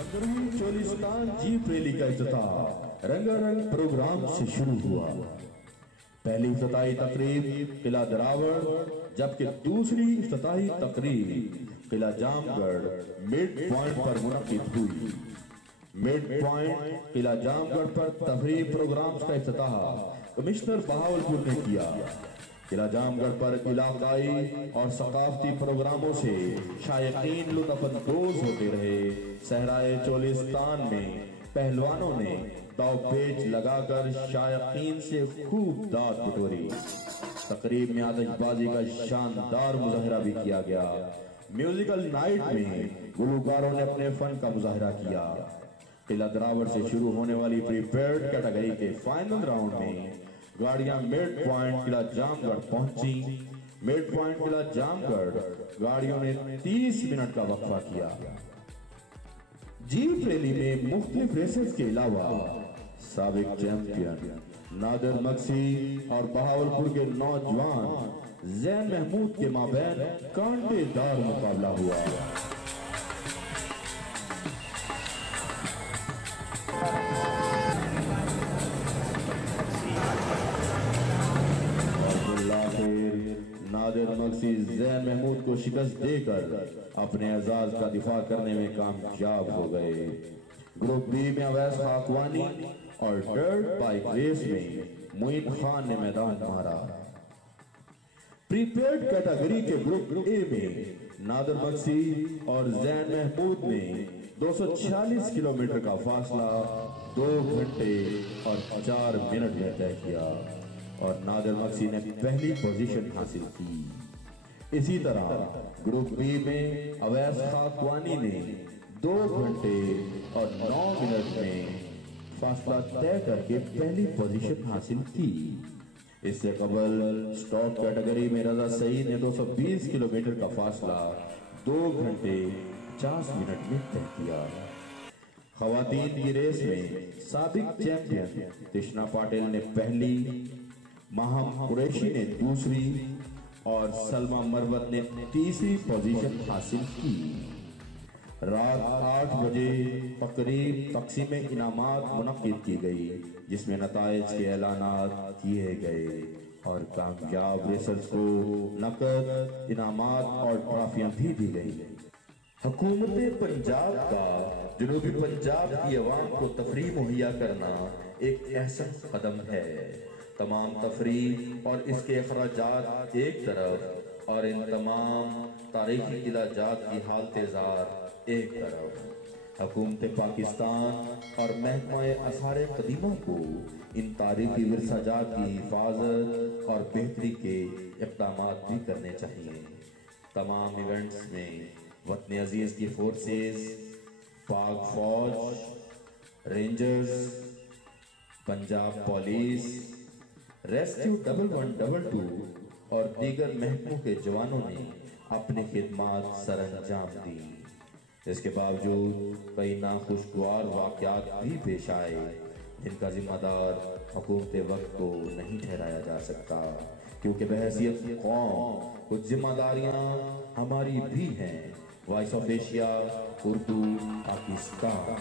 15वीं Cholistan jeep rally का इफ्तिताह रंगारंग programme से शुरू हुआ। पहली इफ्तिताही तकरीब किला दरावड़, जबकि दूसरी इफ्तिताही तकरीब किला जामगढ़ मिड पॉइंट पर मुनक्किद हुई। मिड पॉइंट किला जामगढ़ पर तफरीह प्रोग्राम्स का इफ्तिताह कमिश्नर बहावलपुर ने किया। किला जामगढ़ पर इलाकाई और सकाफती प्रोग्रामों से शायकीन लुत्फअंदोज होते रहे। सहराए चोलिस्तान में पहलवानों ने दाव पेच लगाकर शायकीन से खूब दाद पिटोरी। तकरीब में आतिशबाजी का शानदार मुजाहरा भी किया गया। म्यूजिकल नाइट में गुलकारों ने अपने फन का मुजाहरा किया। किला दरावड़ से शुरू होने वाली प्रीपेयर्ड कैटेगरी के फाइनल राउंड में गाड़ियां मिड पॉइंट किला जामगढ़ पहुंची। मिड पॉइंट किला जामगढ़ गाड़ियों ने 30 मिनट का वक्फा किया। जीप रैली में मुख्तलिफ रेसेस के अलावा साबिक चैंपियन नादिर मक्सी और बहावलपुर के नौजवान जैन महमूद के माबैन कांटेदार मुकाबला हुआ। नादिर मक्सी जैन महमूद को शिकस्त देकर अपने एजाज का दिफा करने में कामयाब हो गए। ग्रुप बी में अवैस खाकवानी और डर्ट बाइक रेस में मोइन खान ने मैदान मारा। प्रीपेयर्ड कैटेगरी के ग्रुप ए में नादिर मक्सी और जैन महमूद ने 246 किलोमीटर का फासला 2 घंटे और 4 मिनट में तय किया और नादिर मक्सी ने पहली पोजीशन हासिल की। इसी तरह ग्रुप बी में अवैस खाकवानी ने 2 घंटे और 9 मिनट में फासला तय करके पहली पोजीशन हासिल की। इससे कबल स्टॉक कैटेगरी में रजा सईद ने 220 किलोमीटर का फासला 2 घंटे 50 मिनट में तय किया। खवातीन की रेस में साबिक चैंपियन तिशना पाटिल ने पहली, माहम कुरैशी ने दूसरी और सलमा मरवत ने तीसरी पोजीशन हासिल की। रात 8 बजे तकरीब तकसीम इनामात मुनक्किद की गई, जिसमें नताइज के ऐलानात किए गए और कामयाब रेसर्स को नकद इनामात और ट्रॉफियां भी दी गई। हुकूमत पंजाब का जनूबी पंजाब की अवाम को तफरीह मुहैया करना एक अहसन कदम है। तमाम तफरीह और इसके अखराजात एक तरफ और इन तमाम तारीखी इलाजात की हालत एक तरफ। हुकूमत पाकिस्तान और महकमा आसार कदीमा को इन तारीखी विरसाजात की हिफाजत और बेहतरी के इक़दाम भी करने चाहिए। तमाम इवेंट्स में वतन अजीज की फोर्सेस, पाक फौज, रेंजर्स, पंजाब पुलिस, रेस्क्यू 1122 और दीगर महकमों के जवानों ने अपनी खिदमात सरअंजाम दी। इसके बावजूद कई नाखुशगवार वाक़यात भी पेश आए, जिनका जिम्मेदार हुकूमत वक्त को नहीं ठहराया जा सकता, क्योंकि बहैसियत कौम कुछ जिम्मेदारियां हमारी भी हैं। Voice of Asia, Urdu, Pakistan.